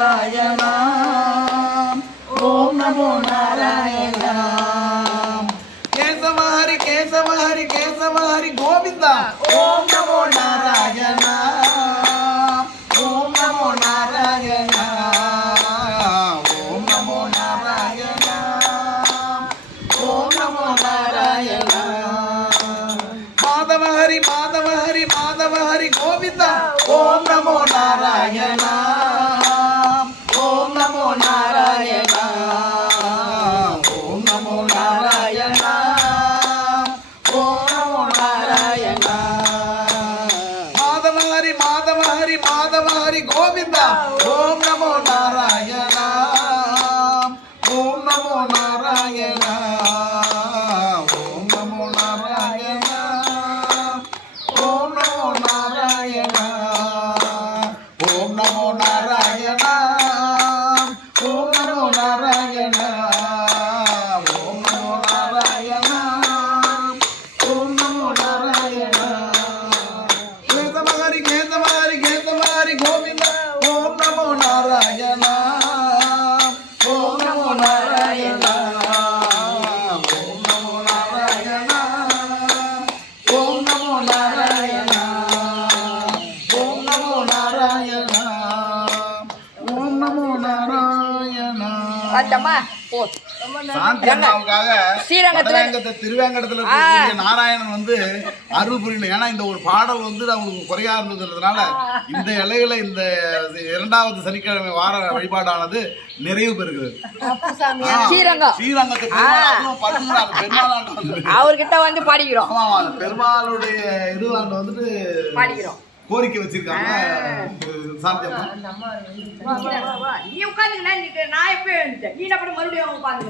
நாராயணா ஓம் நமோ நாராயணா கேசவ ஹரி கேசவ ஹரி கேசவ ஹரி கோவிந்தா ஓம் நமோ நாராயணா ஓம் நமோ நாராயணா ஓம் நமோ நாராயணா ஓம் நமோ நாராயணா மாதவ ஹரி மாதவ ஹரி மாதவ ஹரி கோவிந்தா ஓம் நமோ நாராயணா ஓம் நமோ நாராயணா ஓம் நமோ நாராயணா ஓம் நமோ நாராயணா மாதவ ஹரி மாதவ ஹரி மாதவ ஹரி கோவிந்தா ஓம் நமோ நாராயணா ஓம் நமோ நாராயணா ஓம் நமோ நாராயணா ஓம் நமோ நாராயணா ஓம் நமோ நாராயணா ஓம் நமோ நாராயணா ஓம் நமோ நாராயணா ஓம் நமோ நாராயணா கேசவஹரி கேசவஹரி கேசவஹரி கோவிந்தா ஓம் நமோ நாராயணா ஓம் நமோ நாராயணா ஓம் நமோ நாராயணா ஓம் நமோ நாராயணா ஓம் நமோ நாராயணா ஓம் நமோ நாராயணா பாத்தம்மா போ சாந்தி அம்மாவுக்காக ஸ்ரீரங்கத்துல திருவேங்கடத்துல இருக்கக்கூடிய நாராயணன் வந்து அருள் புரியணும். ஏன்னா இந்த ஒரு பாடல் வந்து அவங்களுக்கு குறையா இருந்ததுனால இந்த இலையில இந்த இரண்டாவது சனிக்கிழமை வார வழிபாடானது நிறைவு பெறுகிறது. ஸ்ரீரங்கம் ஸ்ரீரங்கத்தை பெருமாளாண்டு வந்து அவர்கிட்ட வந்து பாடிக்கிறோம். ஆமா பெருமாளுடைய இதுவாண்டு வந்துட்டு பாடிக்கிறோம், கோரிக்கை வச்சிருக்காங்க சாந்தி அம்மா. நீ உட்காந்துங்க, நான் எப்ப நீ என்ன பண்ண மறுபடியும் உட்காந்து